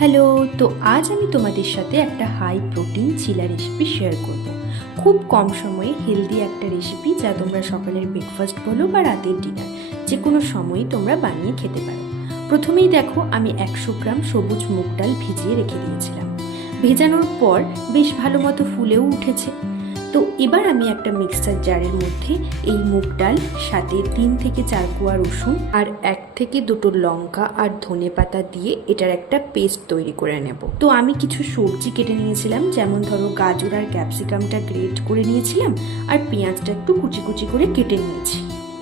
Hello. তো আজ আমি তোমাদের সাথে একটা হাই প্রোটিন চিলা রেসিপি শেয়ার করব। খুব কম সময়ে হেলদি একটা রেসিপি, যা তোমরা সকালের ব্রেকফাস্ট বলো বা রাতের ডিনার যে কোনো সময়ে তোমরা বানিয়ে খেতে পারো। প্রথমেই দেখো, আমি 100 গ্রাম সবুজ মুগ ডাল ভিজিয়ে রেখে দিয়েছিলাম। ভেজানোর পর বেশ ভালো মতো ফুলেও উঠেছে। তো এবার আমি একটা মিক্সচার জারের মধ্যে এই মুগ ডাল, সাথে 3 থেকে 4 কোয়া রসুন আর 1 থেকে 2টো লঙ্কা আর ধনেপাতা দিয়ে এটার একটা পেস্ট তৈরি করে নেব। তো আমি কিছু সবজি কেটে নিয়েছিলাম, যেমন ধরো গাজর আর ক্যাপসিকামটা গ্রেট করে নিয়েছিলাম, আর পেঁয়াজটা একটু কুচি কুচি করে কেটে নিয়েছি।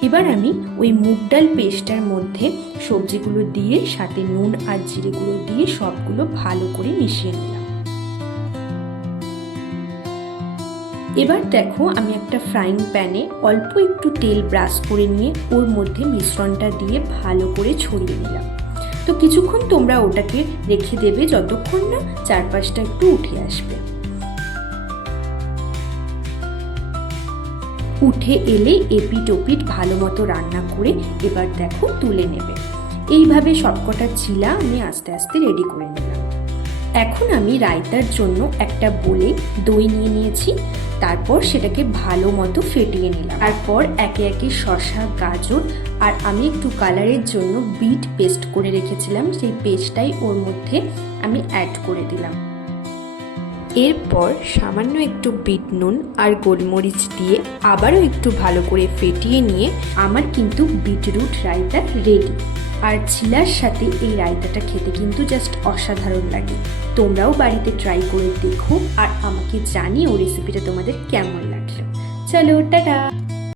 এবার আমি ওই মুগ ডাল পেস্টটার মধ্যে সবজিগুলো দিয়ে, সাথে নুন আর জিরে গুঁড়ো দিয়ে সবগুলো ভালো করে মিশিয়ে নিলাম। এবার দেখো, আমি একটা ফ্রাইং প্যানে অল্প একটু তেল ব্রাশ করে নিয়ে ওর মধ্যে মিশ্রণটা দিয়ে ভালো করে ছড়িয়ে নিলাম। তো কিছুক্ষণ তোমরা ওটাকে রেখে দেবে, যতক্ষণ না চারপাশটা একটু উঠে আসবে। উঠে এলে এপিট ওপিট ভালো মতো রান্না করে এবার দেখো তুলে নেবে। এইভাবে সবকটা চিলা আমি আস্তে আস্তে রেডি করে নিলাম। এখন আমি রায়তার জন্য একটা বোলে দই নিয়ে নিয়েছি। তারপর সেটাকে ভালো মতো ফেটিয়ে নিলাম। তারপর একে একে শসা, গাজর আর আমি একটু কালারের জন্য বিট পেস্ট করে রেখেছিলাম, সেই পেস্টটাই ওর মধ্যে আমি অ্যাড করে দিলাম। এরপর সামান্য একটু বিট নুন আর গোলমরিচ দিয়ে আবারও একটু ভালো করে ফেটিয়ে নিয়ে আমার কিন্তু বিটরুট রায়তা রেডি। আর চিলার সাথে এই রায়তাটা খেতে কিন্তু জাস্ট অসাধারণ লাগে। তোমরাও বাড়িতে ট্রাই করে দেখো আর আমাকে জানিও রেসিপিটা তোমাদের কেমন লাগলো। চলো, টাটা।